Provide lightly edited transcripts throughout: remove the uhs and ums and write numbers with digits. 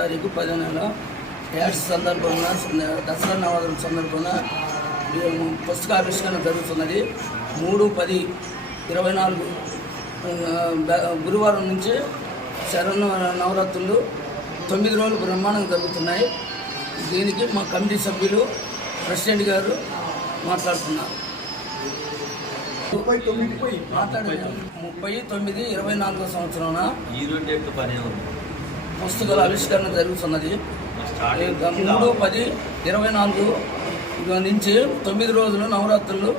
తారీఖు 10వ నెల యాడ్స్ సందర్భంగా దసరా నవరాత్రుల సందర్భంగా పుస్తకావిష్కరణ జరుగుతున్నది. 3/10/24 గురువారం నుంచి శరణ నవరాత్రులు 9 రోజులు బ్రహ్మాండంగా జరుగుతున్నాయి. దీనికి మా కమిటీ సభ్యులు ప్రెసిడెంట్ గారు మాట్లాడుతున్నారు. 30/9/24 సంవత్సరాన పుస్తకాల ఆవిష్కరణ జరుగుతున్నది. 3/10/24 నుంచి 9 రోజులు నవరాత్రులు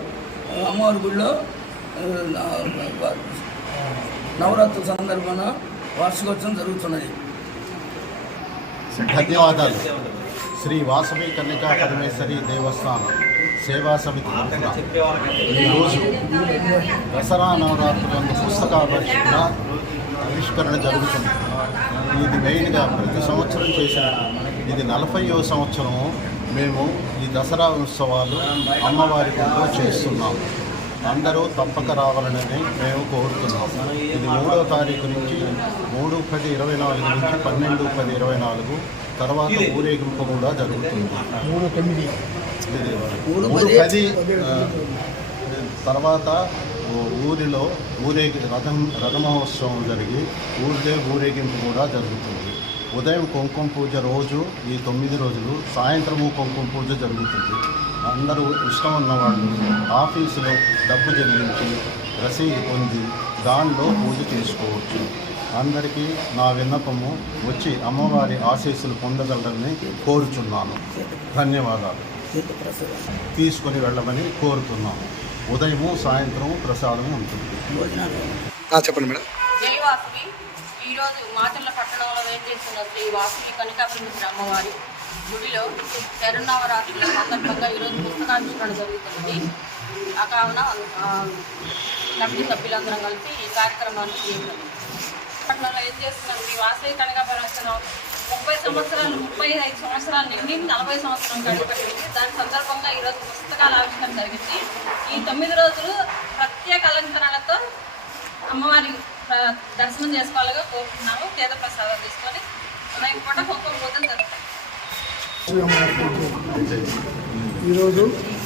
అమ్మవారి గుడిలో నవరాత్రుల సందర్భంగా వార్షికోత్సవం జరుగుతున్నది. ధన్యవాదాలు. శ్రీ వాసవి కన్యకా పరమేశ్వరి దేవస్థానం సేవా సమితి తరఫున ఈరోజు దసరా నవరాత్రులందు పుస్తకావిష్కరణ జరుగుతుంది. ఇది మెయిన్గా ప్రతి సంవత్సరం చేసిన ఇది 40వ సంవత్సరం మేము ఈ దసరా ఉత్సవాలు అమ్మవారి గుడిలో చేస్తున్నాము. అందరూ తప్పక రావాలని మేము కోరుతున్నాము. ఇది 3వ తారీఖు నుంచి 3/10/24 నుంచి 12/10/24 తర్వాత ఊరేగింపు కూడా జరుగుతుంది. 3/10 తర్వాత ఊరిలో రథ మహోత్సవం జరిగి ఊరిలో ఊరేగింపు కూడా జరుగుతుంది. ఉదయం కుంకుమ పూజ రోజు ఈ 9 రోజులు, సాయంత్రము కుంకుమ పూజ జరుగుతుంది. అందరూ ఇష్టం ఉన్నవాళ్ళు ఆఫీసులో డబ్బు చెల్లించి రసీదు పొంది దానిలో పూజ చేసుకోవచ్చు. అందరికీ నా విన్నపము వచ్చి అమ్మవారి ఆశీస్సులు పొందగలరని కోరుచున్నాను. ధన్యవాదాలు. తీసుకొని వెళ్ళమని కోరుతున్నాము. ఉదయము సాయంత్రం ప్రసాదము ఉంటుంది. చెప్పండి మేడం. జై వాసవి. ఈరోజు మాచర్ల పట్టణంలో వేంచేస్తున్న శ్రీ వాసవి కనికాపరమేశ్వరి అమ్మవారి గుడిలో శరన్నవరాత్రుల సందర్భంగా ఈరోజు పుస్తకావిష్కరణ జరుగుతున్నది. ఆ కావున కమిటీ సభ్యులందరం కలిసి ఈ కార్యక్రమాన్ని చేశారు. పట్టణంలో ఏం చేస్తున్నారు శ్రీ వాసవి కనికాపరమేశ్వరి 35 సంవత్సరాలు నిండి 40 సంవత్సరం గడిపడింది. దాని సందర్భంగా ఈరోజు పుస్తకాల ఆవిష్కరణ జరిగింది. ఈ 9 రోజులు ప్రత్యేక అలంకరణలతో అమ్మవారి దర్శనం చేసుకోవాలిగా కోరుతున్నాము. తీర్థ ప్రసాదం తీసుకొని మనం పూట కుంకుమ పూజ జరుగుతుంది. ఈరోజు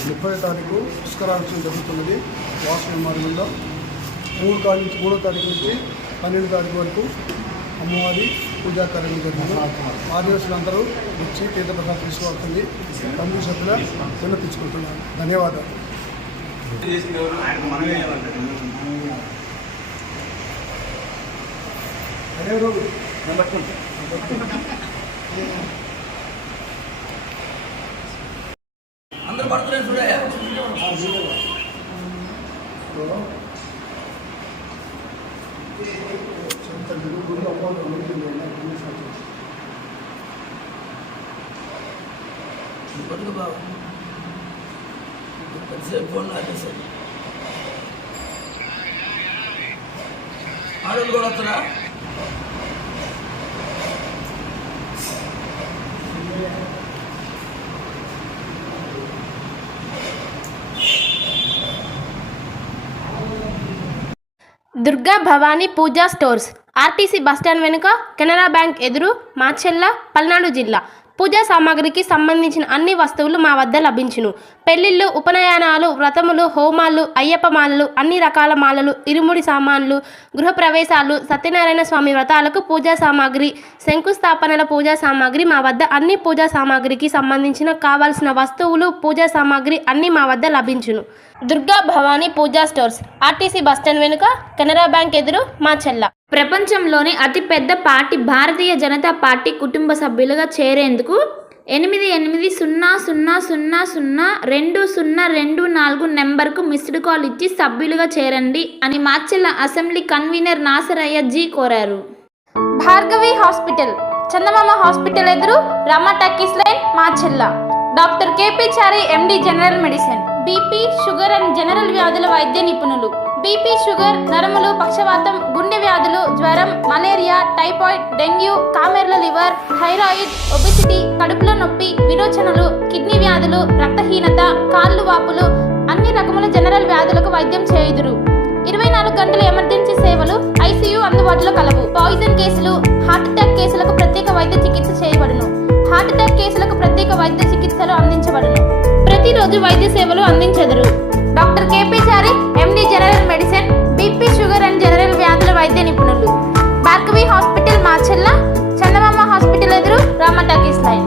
30వ తారీఖు పుష్కరావిష్కరణ జరుగుతున్నది. వాసవి మార్గంలో 3వ తారీఖు నుంచి 12వ తారీఖు వరకు అమ్మవారి పూజా కార్యక్రమం జరిగింది. ఆదివాసులందరూ వచ్చి తీర్థప్రసాదం తీసుకోవాల్సింది కమిటీ సభ్యుల విన్నపించుకుంటున్నాను. ధన్యవాదాలు. అందరూ పడుతున్నారు చూడయా. బతుకు బాబు కొద్దిసేపు ఫోన్ ఆపేసాడు. ఆడోళ్ళు కూడా వస్తారా? దుర్గా భవానీ పూజా స్టోర్స్, ఆర్టీసీ బస్టాండ్ వెనుక, కెనరా బ్యాంక్ ఎదురు, మాచెల్ల, పల్నాడు జిల్లా. పూజా సామాగ్రికి సంబంధించిన అన్ని వస్తువులు మా వద్ద లభించును. పెళ్లిళ్ళు, ఉపనయనాలు, వ్రతములు, హోమాలు, అయ్యప్ప మాలలు, అన్ని రకాల మాలలు, ఇరుముడి సామాన్లు, గృహప్రవేశాలు, సత్యనారాయణ స్వామి వ్రతాలకు పూజా సామాగ్రి, శంకుస్థాపనల పూజా సామాగ్రి మా వద్ద అన్ని పూజా సామాగ్రికి సంబంధించిన కావాల్సిన వస్తువులు, పూజా సామాగ్రి అన్నీ మా వద్ద లభించును. దుర్గా భవానీ పూజా స్టోర్స్, ఆర్టీసీ బస్టాండ్ వెనుక, కెనరా బ్యాంక్ ఎదురు, మాచెల్ల. ప్రపంచంలోని అతిపెద్ద పార్టీ భారతీయ జనతా పార్టీ కుటుంబ సభ్యులుగా చేరేందుకు 8800002024 నెంబర్కు మిస్డ్ కాల్ ఇచ్చి సభ్యులుగా చేరండి అని మాచెల్ల అసెంబ్లీ కన్వీనర్ నాసరయ్య జీ కోరారు. భార్గవి హాస్పిటల్, చందమామ హాస్పిటల్ ఎదురు, Rama talkies line, Macherla. Doctor KP Chari MD general medicine, BP, sugar and general వ్యాధుల వైద్య నిపుణులు. బీపీ, షుగర్, నరములు, పక్షవాతం, గుండె వ్యాధులు, జ్వరం, మలేరియా, టైఫాయిడ్, డెంగ్యూ, కామెర్ల లివర్, థైరాయిడ్, ఒబెసిటీ, కడుపులో నొప్పి, విరోచనలు, కిడ్నీ వ్యాధులు, రక్తహీనత, కాళ్ళు వాపులు, అన్ని రకముల జనరల్ వ్యాధులకు వైద్యం చేయుదురు. 24 గంటల ఎమర్జెన్సీ సేవలు, ఐసీయూ అందుబాటులో కలవు. పాయిజన్ కేసులు, హార్ట్ అటాక్ కేసులకు ప్రత్యేక వైద్య చికిత్స చేయబడును. హార్ట్ అటాక్ కేసులకు ప్రత్యేక వైద్య చికిత్సలు అందించబడును. ప్రతిరోజు వైద్య సేవలు అందించెదరు. Doctor KP Chari, MD general medicine, BP, sugar and general వ్యాధుల వైద్య నిపుణులు. భార్గవి హాస్పిటల్, మాచెల్ల, చందమామ హాస్పిటల్ ఎదురు, రామ టాకీస్ లైన్.